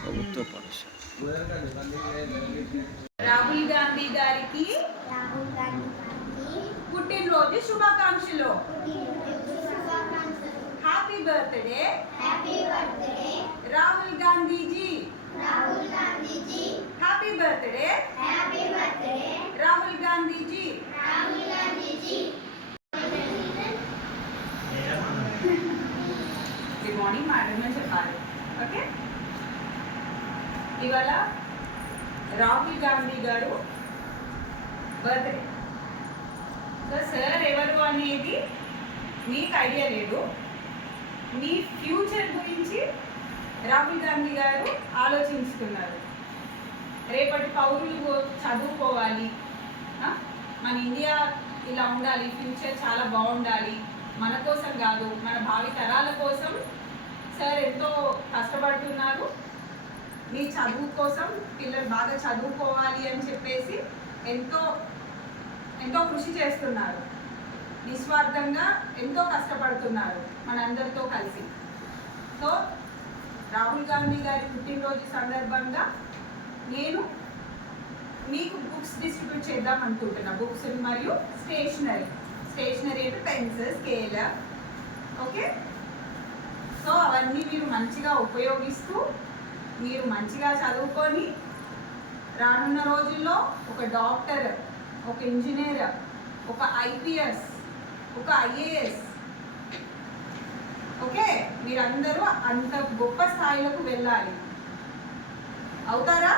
ప్రభుత్వ పాఠశాల రాహుల్ గాంధీ గారికి రాహుల్ గాంధీ గారికి పుట్టినరోజు శుభాకాంక్షలు. పుట్టినరోజు శుభాకాంక్షలు. Happy birthday happy birthday Rahul Gandhiji. Rahul Gandhiji. Happy birthday happy birthday Rahul Gandhiji Rahul Gandhiji అని మార్నింగ్ మేడం చెప్పాలి. ఓకే? ఇవాళ రాహుల్ గాంధీ గారు బర్త్డే. సో సార్ ఎవరు అనేది మీకు ఐడియా లేదు. మీ ఫ్యూచర్ గురించి రాహుల్ గాంధీ గారు ఆలోచిస్తున్నారు రేపటి పౌరులు చదువుకోవాలి. మన ఇండియా ఇలా ఉండాలి ఫ్యూచర్ చాలా బాగుండాలి. మన కోసం కాదు మన భావి తరాల కోసం సార్ ఎంతో కష్టపడుతున్నారు. మీ చదువు కోసం పిల్లలు బాగా చదువుకోవాలి అని చెప్పేసి ఎంతో ఎంతో కృషి చేస్తున్నారు. నిస్వార్థంగా ఎంతో కష్టపడుతున్నారు మనందరితో కలిసి. సో రాహుల్ గాంధీ గారి పుట్టినరోజు సందర్భంగా నేను మీకు బుక్స్ డిస్ట్రిబ్యూట్ చేద్దాం అనుకుంటున్నా. బుక్స్ మరియు స్టేషనరీ. స్టేషనరీ అంటే పెన్సిల్ స్కేలర్. ఓకే? అవన్నీ మీరు మంచిగా ఉపయోగిస్తూ మీరు మంచిగా చదువుకొని రానున్న రోజుల్లో ఒక డాక్టర్ ఒక ఇంజనీర్ ఒక ఐపీఎస్ ఒక ఐఏఎస్ ఓకే? మీరందరూ అంత గొప్ప స్థాయిలకు వెళ్ళాలి. అవుతారా?